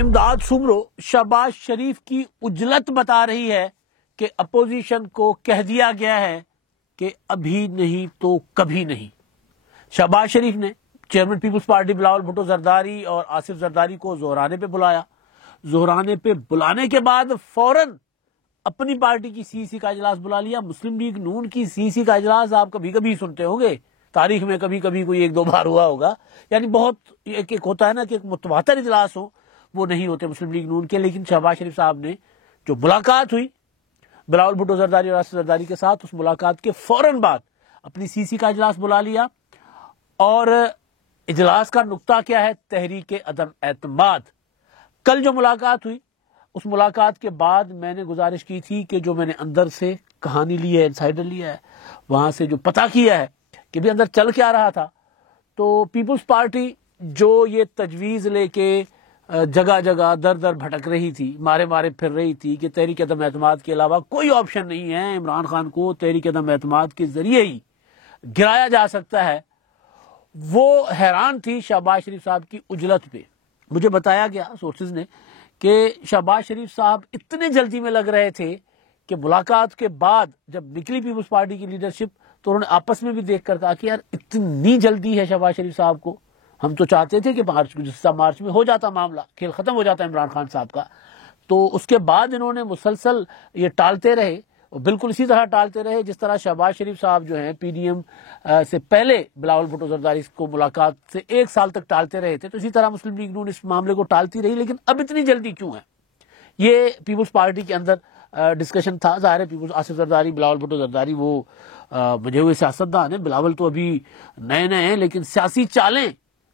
امداد سمرو شہباز شریف کی عجلت بتا رہی ہے کہ اپوزیشن کو کہہ دیا گیا ہے کہ ابھی نہیں تو کبھی نہیں۔ شہباز شریف نے chairman peoples party Bilawal Bhutto Zardari اور آصف زرداری کو ظہرانے پہ بلایا۔ ظہرانے پہ بلانے کے بعد فوراً اپنی پارٹی کی سی سی کا اجلاس بلا لیا۔ مسلم لیگ نون کی سی سی کا اجلاس آپ کبھی کبھی سنتے ہوں گے، تاریخ میں کبھی کبھی کوئی ایک دو بار ہوا ہوگا، یعنی بہت ایک ہوتا ہے نا کہ ایک متواتر اجلاس ہو، وہ نہیں ہوتے مسلم لیگ نون کے۔ لیکن شہباز شریف صاحب نے جو ملاقات ہوئی بلاول بھٹو زرداری اور آصف زرداری کے ساتھ، اس ملاقات کے فوراً بعد اپنی سی سی کا اجلاس بلا لیا، اور اجلاس کا نقطہ کیا ہے؟ تحریک عدم اعتماد۔ کل جو ملاقات ہوئی، اس ملاقات کے بعد میں نے گزارش کی تھی کہ جو میں نے اندر سے کہانی لی ہے، انسائیڈر لیا ہے، وہاں سے جو پتہ کیا ہے کہ بھی اندر چل کیا رہا تھا، تو پیپلز پارٹی جو یہ تجویز لے کے جگہ جگہ در در بھٹک رہی تھی، مارے مارے پھر رہی تھی کہ تحریک عدم اعتماد کے علاوہ کوئی آپشن نہیں ہے، عمران خان کو تحریک عدم اعتماد کے ذریعے ہی گرایا جا سکتا ہے، وہ حیران تھی شہباز شریف صاحب کی عجلت پہ۔ مجھے بتایا گیا سورسز نے کہ شہباز شریف صاحب اتنے جلدی میں لگ رہے تھے کہ ملاقات کے بعد جب نکلی پیپلز پارٹی کی لیڈرشپ تو انہوں نے آپس میں بھی دیکھ کر کہا کہ یار اتنی جلدی ہے شہباز شریف صاحب کو، ہم تو چاہتے تھے کہ مارچ میں ہو جاتا معاملہ، کھیل ختم ہو جاتا عمران خان صاحب کا۔ تو اس کے بعد انہوں نے مسلسل یہ ٹالتے رہے، بالکل اسی طرح ٹالتے رہے جس طرح شہباز شریف صاحب جو ہیں پی ڈی ایم سے پہلے بلاول بھٹو زرداری کو ملاقات سے 1 سال تک ٹالتے رہے تھے، تو اسی طرح مسلم لیگ نون اس معاملے کو ٹالتی رہی۔ لیکن اب اتنی جلدی کیوں ہے؟ یہ پیپلز پارٹی کے اندر ڈسکشن تھا۔ ظاہر ہے پیپلز آصف زرداری بلاول بھٹو زرداری وہ مجھے ہوئے سیاستدان ہیں، بلاول تو ابھی نئے نئے ہیں، لیکن سیاسی چالیں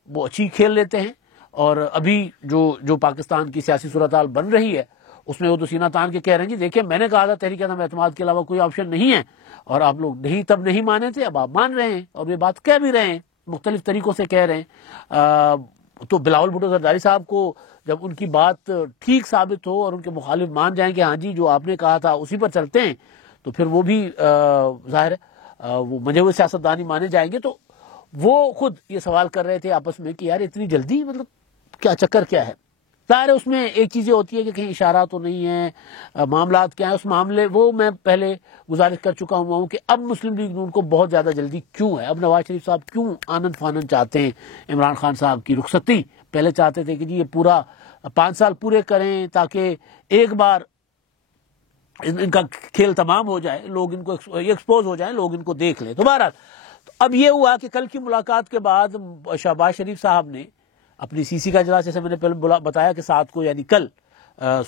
وہ اچھی کھیل لیتے ہیں، اور ابھی جو پاکستان کی سیاسی صورتحال بن رہی ہے اس میں وہ تو سینہ تان کے کہہ رہے ہیں جی دیکھیں میں نے کہا تھا تحریک عدم اعتماد کے علاوہ کوئی آپشن نہیں ہے، اور آپ لوگ تب نہیں مانے تھے، اب آپ مان رہے ہیں اور یہ بات کہہ بھی رہے ہیں، مختلف طریقوں سے کہہ رہے ہیں۔ تو بلاول بھٹو زرداری صاحب کو جب ان کی بات ٹھیک ثابت ہو اور ان کے مخالف مان جائیں کہ ہاں جی جو آپ نے کہا تھا اسی پر چلتے ہیں، تو پھر وہ بھی ظاہر ہے وہ مجھے وہ سیاستدانی مانے جائیں گے۔ تو وہ خود یہ سوال کر رہے تھے آپس میں کہ یار اتنی جلدی، مطلب کیا چکر کیا ہے؟ ظاہر ہے اس میں ایک چیزیں ہوتی ہے کہ کہیں اشارہ تو نہیں ہے، معاملات کیا ہیں اس معاملے، وہ میں پہلے گزارش کر چکا ہوں کہ اب مسلم لیگ نون کو بہت زیادہ جلدی کیوں ہے، اب نواز شریف صاحب کیوں آنن فانن چاہتے ہیں عمران خان صاحب کی رخصتی۔ پہلے چاہتے تھے کہ جی یہ پورا 5 سال پورے کریں تاکہ ایک بار ان کا کھیل تمام ہو جائے، لوگ ان کو ایکسپوز ہو جائیں، لوگ ان کو دیکھ لیں۔ تو بہرحال اب یہ ہوا کہ کل کی ملاقات کے بعد شہباز شریف صاحب نے اپنی سی سی کا اجلاس، جیسے میں نے پہلے بتایا کہ 7 کو یعنی کل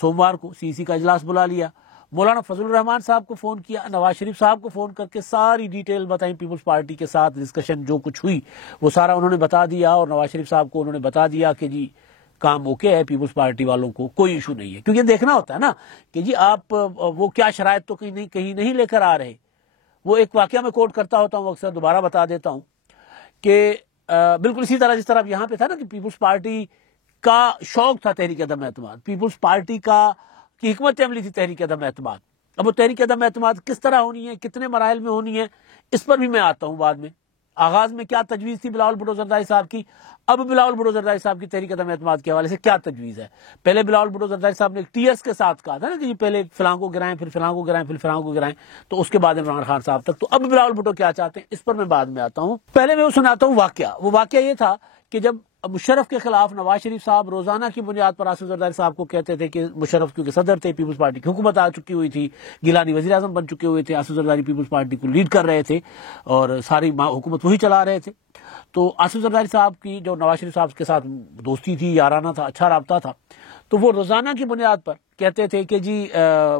سوموار کو سی سی کا اجلاس بلا لیا۔ مولانا فضل الرحمان صاحب کو فون کیا، نواز شریف صاحب کو فون کر کے ساری ڈیٹیل بتائیں، پیپلز پارٹی کے ساتھ ڈسکشن جو کچھ ہوئی وہ سارا انہوں نے بتا دیا، اور نواز شریف صاحب کو انہوں نے بتا دیا کہ جی کام اوکے ہے، پیپلز پارٹی والوں کو کوئی ایشو نہیں ہے، کیونکہ دیکھنا ہوتا ہے نا کہ جی آپ وہ کیا شرائط تو کہیں نہیں لے کر آ رہے۔ وہ ایک واقعہ میں کوٹ کرتا ہوتا ہوں، اکثر دوبارہ بتا دیتا ہوں کہ بالکل اسی طرح جس طرح یہاں پہ تھا نا کہ پیپلز پارٹی کا شوق تھا تحریک عدم اعتماد، پیپلز پارٹی کی حکمت عملی تھی تحریک عدم اعتماد۔ اب وہ تحریک عدم اعتماد کس طرح ہونی ہے، کتنے مراحل میں ہونی ہے، اس پر بھی میں آتا ہوں بعد میں۔ آغاز میں کیا تجویز تھی بلاول بھٹو زرداری صاحب کی، اب بلاول بھٹو زرداری صاحب کی تحریک عدم اعتماد کے حوالے سے کیا تجویز ہے۔ پہلے بلاول بھٹو زرداری صاحب نے ایک ٹی ایس کے ساتھ کہا تھا نا کہ جی پہلے فلاں کو گرائیں، پھر فلاں کو گرائیں، پھر فلاں کو گرائیں، تو اس کے بعد عمران خان صاحب تک۔ تو اب بلاول بھٹو کیا چاہتے ہیں اس پر میں بعد میں آتا ہوں، پہلے میں وہ سناتا ہوں واقعہ۔ وہ واقعہ یہ تھا کہ جب مشرف کے خلاف نواز شریف صاحب روزانہ کی بنیاد پر آصف زرداری صاحب کو کہتے تھے کہ مشرف کیونکہ صدر تھے، پیپلز پارٹی کی حکومت آ چکی ہوئی تھی، گیلانی وزیر اعظم بن چکے ہوئے تھے، آصف زرداری پیپلز پارٹی کو لیڈ کر رہے تھے اور ساری حکومت وہی چلا رہے تھے، تو آصف زرداری صاحب کی جو نواز شریف صاحب کے ساتھ دوستی تھی، یارانہ تھا، اچھا رابطہ تھا، تو وہ روزانہ کی بنیاد پر کہتے تھے کہ جی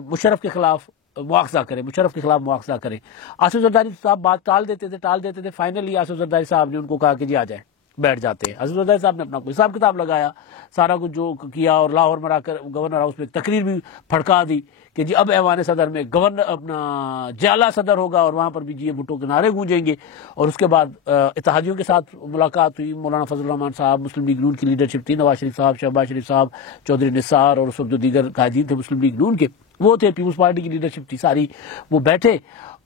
مشرف کے خلاف مواخذہ کریں، مشرف کے خلاف مواخذہ کریں۔ آصف زرداری صاحب بات ٹال دیتے تھے، فائنلی آصف زرداری صاحب نے ان کو کہا کہ جی آ جائیں، بیٹھ جاتے ہیں۔ آصف زرداری صاحب نے اپنا کوئی حساب کتاب لگایا، سارا کچھ جو کیا، اور لاہور میں آ کر گورنر ہاؤس میں ایک تقریر بھی پھڑکا دی کہ جی اب ایوان صدر میں گورنر اپنا جالا صدر ہوگا، اور وہاں پر بھی جی بھٹو کے نعرے گونجیں گے۔ اور اس کے بعد اتحادیوں کے ساتھ ملاقات ہوئی، مولانا فضل الرحمان صاحب، مسلم لیگ نون کی لیڈرشپ تھی، نواز شریف صاحب، شہباز شریف صاحب، چودھری نثار اور اس وقت جو دیگر قائدین تھے مسلم لیگ نون کے وہ تھے، پیپلز پارٹی کی لیڈرشپ تھی ساری، وہ بیٹھے،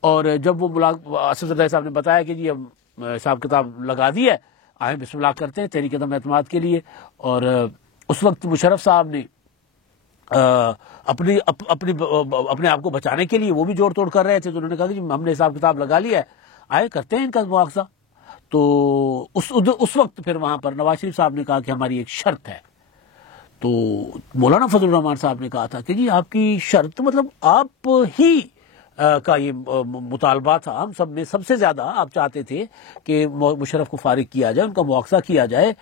اور جب وہ آصف زرداری صاحب نے بتایا کہ جی اب حساب کتاب لگا دی ہے، آئیں بسم اللہ کرتے ہیں تحریک عدم اعتماد کے لیے، اور اس وقت مشرف صاحب نے اپنے آپ کو بچانے کے لیے وہ بھی جوڑ توڑ کر رہے تھے، تو انہوں نے کہا کہ جی ہم نے حساب کتاب لگا لیا ہے، آئے کرتے ہیں ان کا مواخذہ. تو اس وقت پھر وہاں پر نواز شریف صاحب نے کہا کہ ہماری ایک شرط ہے. تو مولانا فضل الرحمان صاحب نے کہا تھا کہ جی آپ کی شرط مطلب آپ ہی کا یہ مطالبہ تھا، ہم سب میں سب سے زیادہ آپ چاہتے تھے کہ مشرف کو فارغ کیا جائے، ان کا مواخذہ کیا جائے،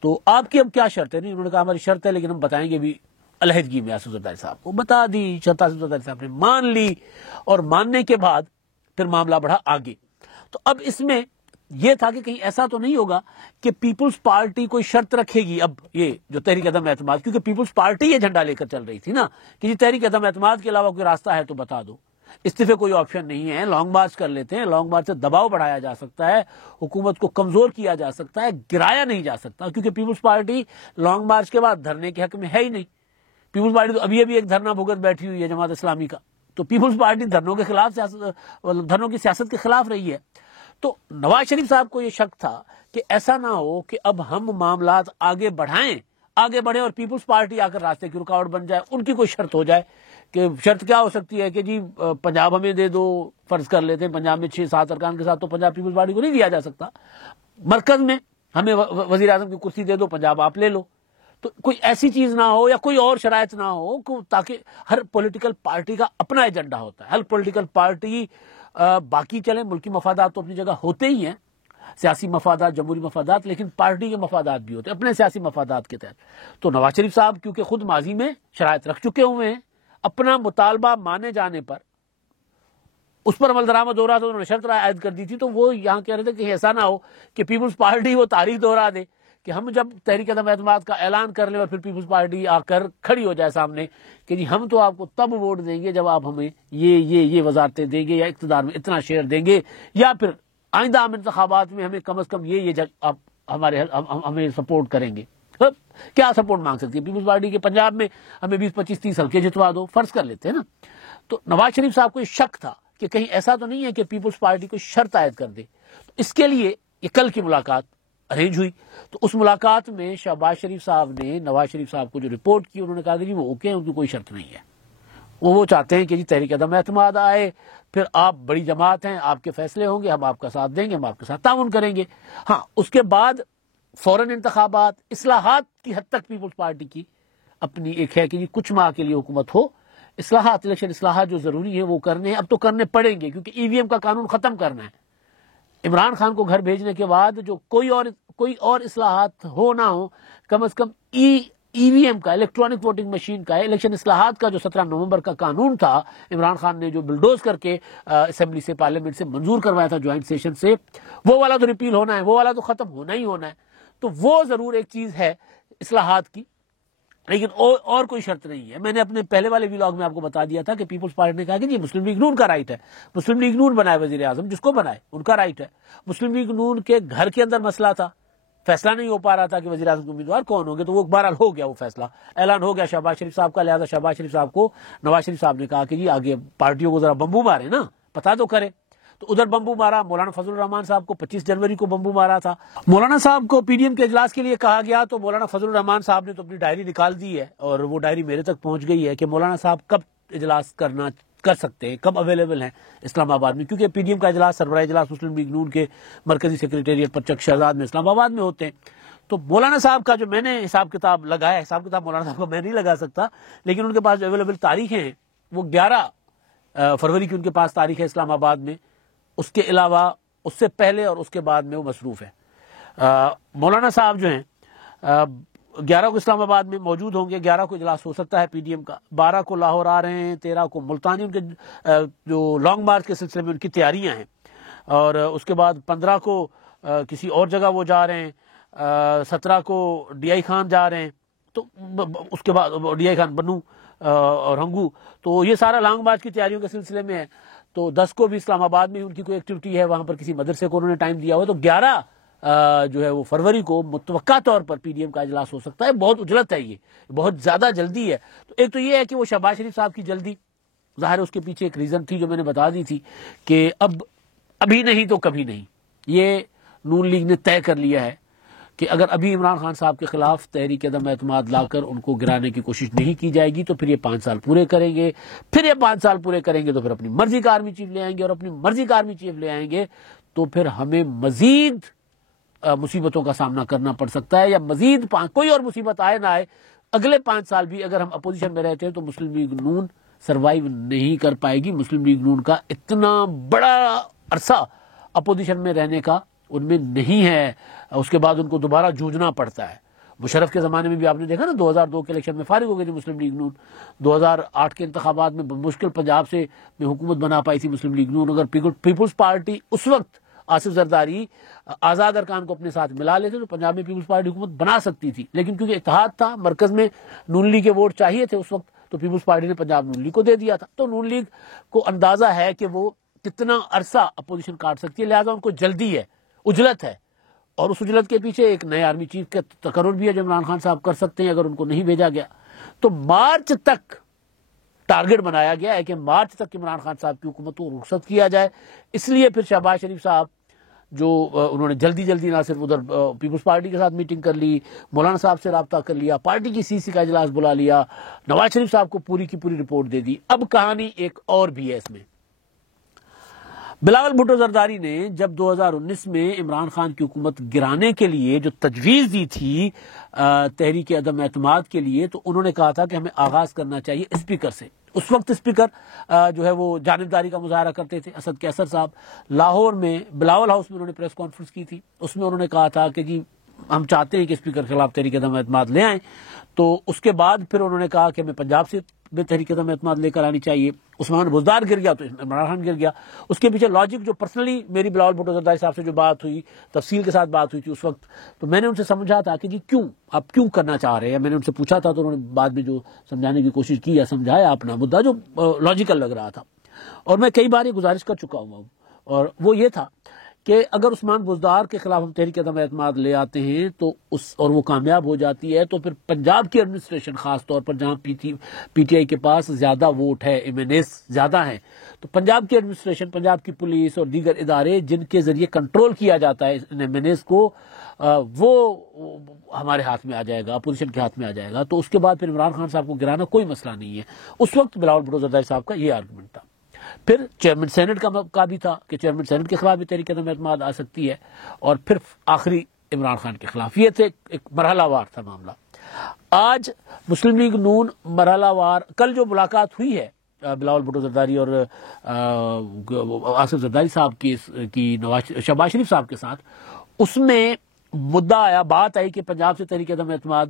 تو آپ کی اب کیا شرط ہے؟ نہیں، انہوں نے کہا ہماری شرط ہے لیکن ہم بتائیں گے بھی علیحدگی میں. آصف زرداری صاحب کو بتا دی، شرط آصف زرداری صاحب نے مان لی، اور ماننے کے بعد پھر معاملہ بڑھا آگے. تو اب اس میں یہ تھا کہ کہیں ایسا تو نہیں ہوگا کہ پیپلز پارٹی کوئی شرط رکھے گی، اب یہ جو تحریک عدم اعتماد، کیونکہ پیپلز پارٹی یہ جھنڈا لے کر چل رہی تھی نا کہ جی تحریک عدم اعتماد کے علاوہ کوئی راستہ ہے تو بتا دو، استعفے کوئی آپشن نہیں ہے، لانگ مارچ کر لیتے ہیں، لانگ مارچ سے دباؤ بڑھایا جا سکتا ہے، حکومت کو کمزور کیا جا سکتا ہے، گرایا نہیں جا سکتا، کیونکہ پیپلز پارٹی لانگ مارچ کے بعد دھرنے کے حق میں ہے ہی نہیں. پیپلز پارٹی تو ابھی ایک دھرنا بھگت بیٹھی ہوئی ہے جماعت اسلامی کا. تو پیپلز پارٹی دھرنوں کے خلاف دھرنوں کی سیاست کے خلاف رہی ہے. تو نواز شریف صاحب کو یہ شک تھا کہ ایسا نہ ہو کہ اب ہم معاملات آگے بڑھیں اور پیپلز پارٹی آ کر راستے کی رکاوٹ بن جائے، ان کی کوئی شرط ہو جائے. کہ شرط کیا ہو سکتی ہے کہ جی پنجاب ہمیں دے دو، فرض کر لیتے ہیں پنجاب میں 6-7 ارکان کے ساتھ، تو پنجاب پیپلز پارٹی کو نہیں دیا جا سکتا. مرکز میں ہمیں وزیر اعظم کی کرسی دے دو، پنجاب آپ لے لو. تو کوئی ایسی چیز نہ ہو یا کوئی اور شرائط نہ ہو، تاکہ ہر پولیٹیکل پارٹی کا اپنا ایجنڈا ہوتا ہے. ہر پولیٹیکل پارٹی باقی چلیں، ملکی مفادات تو اپنی جگہ ہوتے ہی ہیں، سیاسی مفادات، جمہوری مفادات، لیکن پارٹی کے مفادات بھی ہوتے ہیں اپنے سیاسی مفادات کے تحت. تو نواز شریف صاحب کیونکہ خود ماضی میں شرائط رکھ چکے ہوئے ہیں، اپنا مطالبہ مانے جانے پر اس پر عمل درآمد ہو رہا تھا، انہوں نے شرط عائد کر دی تھی. تو وہ یہاں کہہ رہے تھے کہ ایسا نہ ہو کہ پیپلز پارٹی وہ تاریخ دوہرا دے کہ ہم جب تحریک عدم اعتماد کا اعلان کر لیں اور پھر پیپلز پارٹی آ کر کھڑی ہو جائے سامنے کہ جی ہم تو آپ کو تب ووٹ دیں گے جب آپ ہمیں یہ وزارتیں دیں گے، یا اقتدار میں اتنا شیئر دیں گے، یا پھر آئندہ عام انتخابات میں ہمیں کم از کم یہ آپ ہمیں سپورٹ کریں گے. کیا سپورٹ مانگ سکتی ہے پیپلز پارٹی کے؟ پنجاب میں ہمیں 20-25-30 حلقے جتوا دو، فرض کر لیتے ہیں نا. تو نواز شریف صاحب کو یہ شک تھا کہ کہیں ایسا تو نہیں ہے کہ پیپلز پارٹی کو شرط عائد کر دے. تو اس کے لیے یہ کل کی ملاقات ارینج ہوئی. تو اس ملاقات میں شہباز شریف صاحب نے نواز شریف صاحب کو جو رپورٹ کی، انہوں نے کہا کہ جی وہ اوکے ہیں، ان کی کوئی شرط نہیں ہے. وہ چاہتے ہیں کہ جی تحریک عدم اعتماد آئے، پھر آپ بڑی جماعت ہیں، آپ کے فیصلے ہوں گے، ہم آپ کا ساتھ دیں گے، ہم آپ کے ساتھ تعاون کریں گے. ہاں، اس کے بعد فوراً انتخابات، اصلاحات کی حد تک پیپلز پارٹی کی اپنی ایک ہے کہ جی کچھ ماہ کے لیے حکومت ہو، اصلاحات، الیکشن اصلاحات جو ضروری ہیں وہ کرنے ہیں. اب تو کرنے پڑیں گے کیونکہ ای وی ایم کا قانون ختم کرنا ہے. عمران خان کو گھر بھیجنے کے بعد جو کوئی اور اصلاحات ہو نہ ہو، کم از کم ای وی ایم کا، الیکٹرانک ووٹنگ مشین کا، الیکشن اصلاحات کا جو 17 نومبر کا قانون تھا، عمران خان نے جو بلڈوز کر کے اسمبلی سے، پارلیمنٹ سے منظور کروایا تھا جوائنٹ سیشن سے، وہ والا تو ریپیل ہونا ہے، وہ والا تو ختم ہونا ہی ہونا ہے. تو وہ ضرور ایک چیز ہے اصلاحات کی، لیکن اور کوئی شرط نہیں ہے. میں نے اپنے پہلے والے ویلاگ میں آپ کو بتا دیا تھا کہ پیپلز پارٹی نے کہا کہ یہ مسلم لیگ نون کا رائٹ ہے، مسلم لیگ نون بنائے وزیر اعظم، جس کو بنائے ان کا رائٹ ہے. مسلم لیگ نون کے گھر کے اندر مسئلہ تھا، فیصلہ نہیں ہو پا رہا تھا کہ وزیر اعظم کے امیدوار کون ہوں گے. تو وہ بہرحال ہو گیا، وہ فیصلہ اعلان ہو گیا شہباز شریف صاحب کا. لہٰذا شہباز شریف صاحب کو نواز شریف صاحب نے کہا کہ جی آگے پارٹیوں کو ذرا بمبو مارے نا، پتا تو کرے. تو ادھر بمبو مارا. مولانا فضل الرحمان صاحب کو 25 جنوری کو بمبو مارا تھا. مولانا صاحب کو پی ڈی ایم کے اجلاس کے لیے کہا گیا تو مولانا فضل الرحمان صاحب نے تو اپنی ڈائری نکال دی ہے، اور وہ ڈائری میرے تک پہنچ گئی ہے کہ مولانا صاحب کب اجلاس کر سکتے ہیں، کب اویلیبل ہیں اسلام آباد میں، کیونکہ پی ڈی ایم کا اجلاس، سربراہ اجلاس مسلم لیگ نون کے مرکزی سیکریٹریٹ پر چک شہزاد میں اسلام آباد میں ہوتے ہیں. تو مولانا صاحب کا جو میں نے حساب کتاب لگایا، حساب کتاب مولانا صاحب کو میں نہیں لگا سکتا، لیکن ان کے پاس جو اویلیبل تاریخیں ہیں وہ 11 فروری کی ان کے پاس تاریخ ہے اسلام آباد میں. اس کے علاوہ اس سے پہلے اور اس کے بعد میں وہ مصروف ہے. مولانا صاحب جو ہیں 11 کو اسلام آباد میں موجود ہوں گے، 11 کو اجلاس ہو سکتا ہے پی ڈی ایم کا، 12 کو لاہور آ رہے ہیں، 13 کو ملتانی، ان کے جو لانگ مارچ کے سلسلے میں ان کی تیاریاں ہیں، اور اس کے بعد 15 کو کسی اور جگہ وہ جا رہے ہیں، 17 کو ڈی آئی خان جا رہے ہیں، تو اس کے بعد ڈی آئی خان بنو اور ہنگو، تو یہ سارا لانگ مارچ کی تیاریوں کے سلسلے میں ہے. تو 10 کو بھی اسلام آباد میں ان کی کوئی ایکٹیویٹی ہے، وہاں پر کسی مدرسے کو انہوں نے ٹائم دیا ہوا. تو 11 جو ہے وہ فروری کو متوقع طور پر پی ڈی ایم کا اجلاس ہو سکتا ہے. بہت اجلت ہے، یہ بہت زیادہ جلدی ہے. تو ایک تو یہ ہے کہ وہ شہباز شریف صاحب کی جلدی، ظاہر ہے اس کے پیچھے ایک ریزن تھی جو میں نے بتا دی تھی کہ ابھی نہیں تو کبھی نہیں. یہ نون لیگ نے طے کر لیا ہے کہ اگر ابھی عمران خان صاحب کے خلاف تحریک عدم اعتماد لا کر ان کو گرانے کی کوشش نہیں کی جائے گی تو پھر یہ 5 سال پورے کریں گے، پھر یہ 5 سال پورے کریں گے تو پھر اپنی مرضی کا آرمی چیف لے آئیں گے، اور اپنی مرضی کا آرمی چیف لے آئیں گے تو پھر ہمیں مزید مصیبتوں کا سامنا کرنا پڑ سکتا ہے، یا مزید کوئی اور مصیبت آئے نہ آئے، اگلے 5 سال بھی اگر ہم اپوزیشن میں رہتے ہیں تو مسلم لیگ نون سروائیو نہیں کر پائے گی۔ مسلم لیگ نون کا اتنا بڑا عرصہ اپوزیشن میں رہنے کا ان میں نہیں ہے، اس کے بعد ان کو دوبارہ جوجھنا پڑتا ہے۔ مشرف کے زمانے میں بھی آپ نے دیکھا نا، 2002 کے الیکشن میں فارغ ہو گئی تھی مسلم لیگ نون، 2008 کے انتخابات میں مشکل پنجاب سے میں حکومت بنا پائی تھی مسلم لیگ نون۔ اگر پیپلز پارٹی اس وقت آصف زرداری آزاد ارکان کو اپنے ساتھ ملا لیتے تو پنجاب میں پیپلز پارٹی حکومت بنا سکتی تھی، لیکن کیونکہ اتحاد تھا، مرکز میں نون لیگ کے ووٹ چاہیے تھے اس وقت، تو پیپلز پارٹی نے پنجاب نون لیگ کو دے دیا تھا۔ تو نون لیگ کو اندازہ ہے کہ وہ کتنا عرصہ اپوزیشن کاٹ سکتی ہے، لہٰذا ان کو جلدی ہے، عجلت ہے، اور اس عجلت کے پیچھے ایک نئے آرمی چیف کا تقرر بھی ہے جو عمران خان صاحب کر سکتے ہیں اگر ان کو نہیں بھیجا گیا۔ تو مارچ تک ٹارگٹ بنایا گیا ہے کہ مارچ تک عمران خان صاحب کی حکومت کو رخصت کیا جائے۔ اس لیے پھر شہباز شریف صاحب جو انہوں نے جلدی نہ صرف ادھر پیپلز پارٹی کے ساتھ میٹنگ کر لی، مولانا صاحب سے رابطہ کر لیا، پارٹی کی سی کا اجلاس بلا لیا، نواز شریف صاحب کو پوری کی پوری رپورٹ دے دی۔ اب کہانی ایک اور بھی ہے اس میں۔ بلاول بھٹو زرداری نے جب 2019 میں عمران خان کی حکومت گرانے کے لیے جو تجویز دی تھی تحریک عدم اعتماد کے لیے، تو انہوں نے کہا تھا کہ ہمیں آغاز کرنا چاہیے اسپیکر سے۔ اس وقت اسپیکر جو ہے وہ جانبداری کا مظاہرہ کرتے تھے، اسد کیسر صاحب۔ لاہور میں بلاول ہاؤس میں انہوں نے پریس کانفرنس کی تھی، اس میں انہوں نے کہا تھا کہ جی ہم چاہتے ہیں کہ اسپیکر کے خلاف تحریک عدم اعتماد لے آئیں۔ تو اس کے بعد پھر انہوں نے کہا کہ ہمیں پنجاب سے بھی تحریک عدم اعتماد لے کر آنی چاہیے۔ عثمان بزدار گر گیا تو عمران خان گر گیا۔ اس کے پیچھے لاجک جو پرسنلی میری بلاول بھٹو زرداری صاحب سے جو بات ہوئی، تفصیل کے ساتھ بات ہوئی تھی اس وقت، تو میں نے ان سے سمجھا تھا کہ جی کیوں آپ کیوں کرنا چاہ رہے ہیں، میں نے ان سے پوچھا تھا تو انہوں نے بعد میں جو سمجھانے کی کوشش کی یا سمجھایا اپنا مدعا جو لاجیکل لگ رہا تھا۔ اور میں کئی بار یہ گزارش کر چکا ہوں، اور وہ یہ تھا کہ اگر عثمان بزدار کے خلاف ہم تحریک عدم اعتماد لے آتے ہیں تو اور وہ کامیاب ہو جاتی ہے تو پھر پنجاب کی ایڈمنسٹریشن، خاص طور پر جہاں پی ٹی آئی کے پاس زیادہ ووٹ ہے، ایم این ایز زیادہ ہیں، تو پنجاب کی ایڈمنسٹریشن، پنجاب کی پولیس اور دیگر ادارے جن کے ذریعے کنٹرول کیا جاتا ہے ایم این ایز کو، وہ ہمارے ہاتھ میں آ جائے گا، اپوزیشن کے ہاتھ میں آ جائے گا۔ تو اس کے بعد پھر عمران خان صاحب کو گرانا کوئی مسئلہ نہیں ہے۔ اس وقت بلاول بھٹو زرداری صاحب کا یہ آرگومنٹ تھا۔ پھر چیئرمین سینٹ کا بھی تھا کہ چیئرمین سینٹ کے خلاف بھی تحریک عدم اعتماد آ سکتی ہے، اور پھر آخری عمران خان کے خلاف۔ یہ تھے ایک مرحلہ وار تھا معاملہ۔ آج مسلم لیگ نون مرحلہ وار، کل جو ملاقات ہوئی ہے بلاول بھٹو زرداری اور آصف زرداری صاحب کی شہباز شریف صاحب کے ساتھ، اس میں مدعا آیا، بات آئی کہ پنجاب سے تحریک عدم اعتماد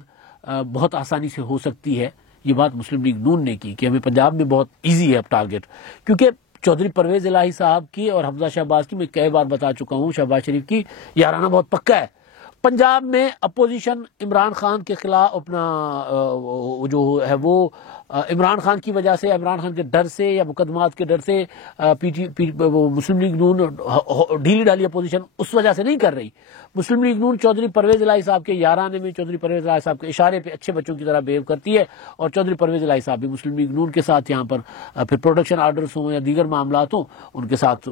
بہت آسانی سے ہو سکتی ہے۔ یہ بات مسلم لیگ نون نے کی کہ ہمیں پنجاب میں بہت ایزی ہے اب ٹارگٹ، کیونکہ چودھری پرویز الہی صاحب کی اور حمزہ شہباز کی میں کئی بار بتا چکا ہوں، شہباز شریف کی یارانہ بہت پکا ہے۔ پنجاب میں اپوزیشن عمران خان کے خلاف اپنا جو ہے وہ عمران خان کی وجہ سے، عمران خان کے ڈر سے یا مقدمات کے ڈر سے مسلم لیگ نون ڈھیلی ڈھالی اپوزیشن اس وجہ سے نہیں کر رہی۔ مسلم لیگ نون چودھری پرویز الہی صاحب کے یارانے میں، چودھری پرویز الہی صاحب کے اشارے پہ اچھے بچوں کی طرح بیہیو کرتی ہے، اور چودھری پرویز الہی صاحب بھی مسلم لیگ نون کے ساتھ یہاں پر پھر پروڈکشن آرڈرز ہوں یا دیگر معاملات ہوں ان کے ساتھ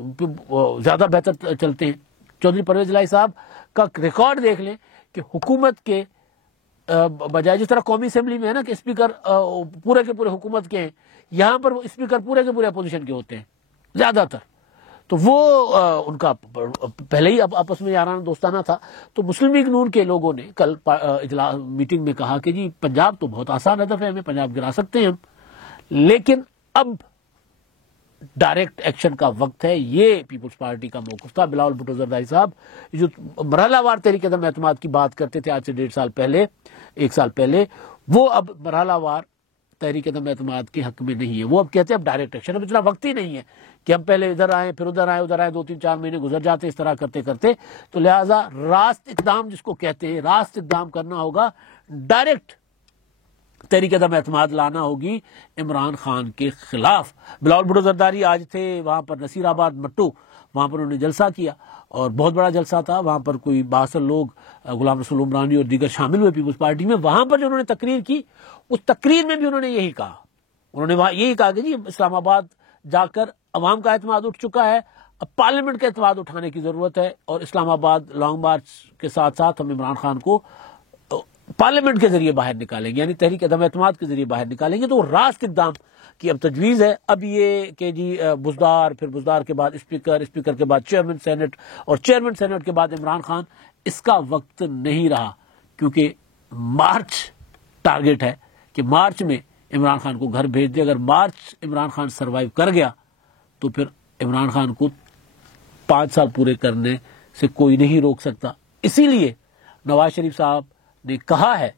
زیادہ بہتر چلتے ہیں۔ چودھری پرویز الہی صاحب کا ریکارڈ دیکھ لیں کہ حکومت کے بجائے، جس طرح قومی اسمبلی میں ہے نا کہ اسپیکر پورے کے پورے حکومت کے ہیں، یہاں پر وہ اسپیکر پورے کے پورے اپوزیشن کے ہوتے ہیں زیادہ تر، تو وہ ان کا پہلے ہی آپس میں یارانہ دوستانہ تھا۔ تو مسلم لیگ نون کے لوگوں نے کل میٹنگ میں کہا کہ جی پنجاب تو بہت آسان ہدف ہے، ہمیں پنجاب گرا سکتے ہیں ہم، لیکن اب ڈائریکٹ ایکشن کا وقت ہے۔ یہ پیپلز پارٹی کا موقف تھا۔ بلاول بھٹو زرداری صاحب جو مرحلہ وار تحریک عدم اعتماد کی بات کرتے تھے آج سے 1.5 سال پہلے، 1 سال پہلے، وہ اب مرحلہ وار تحریک عدم اعتماد کے حق میں نہیں ہے۔ وہ اب کہتے ہیں اب ڈائریکٹ ایکشن، اب اتنا وقت ہی نہیں ہے کہ ہم پہلے ادھر آئیں پھر ادھر آئیں، ادھر آئیں، 2-3-4 مہینے گزر جاتے اس طرح کرتے کرتے۔ تو لہٰذا راست اقدام جس کو کہتے ہیں، راست اقدام کرنا ہوگا، ڈائریکٹ تحریک عدم اعتماد لانا ہوگی عمران خان کے خلاف۔ بلاول بھٹو زرداری آج تھے وہاں پر نصیر آباد مٹو، وہاں پر انہوں نے جلسہ کیا اور بہت بڑا جلسہ تھا، وہاں پر کوئی 62 لوگ، غلام رسول عمرانی اور دیگر شامل ہوئے پیپلز پارٹی میں۔ وہاں پر جو انہوں نے تقریر کی، اس تقریر میں بھی انہوں نے یہی کہا، انہوں نے وہاں یہی کہا کہ جی اسلام آباد جا کر عوام کا اعتماد اٹھ چکا ہے، اب پارلیمنٹ کا اعتماد اٹھانے کی ضرورت ہے، اور اسلام آباد لانگ مارچ کے ساتھ ساتھ ہم عمران خان کو پارلیمنٹ کے ذریعے باہر نکالیں گے، یعنی تحریک عدم اعتماد کے ذریعے باہر نکالیں گے۔ تو راست اقدام کی اب تجویز ہے۔ اب یہ کہ جی بزدار، پھر بزدار کے بعد اسپیکر، اسپیکر کے بعد چیئرمین سینٹ، اور چیئرمین سینٹ کے بعد عمران خان، اس کا وقت نہیں رہا، کیونکہ مارچ ٹارگٹ ہے کہ مارچ میں عمران خان کو گھر بھیج دے۔ اگر مارچ عمران خان سروائیو کر گیا تو پھر عمران خان کو 5 سال پورے کرنے سے کوئی نہیں روک سکتا۔ اسی لیے نواز شریف صاحب نے کہا ہے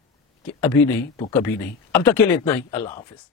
کہ ابھی نہیں تو کبھی نہیں۔ اب تک کے لیے اتنا ہی، اللہ حافظ۔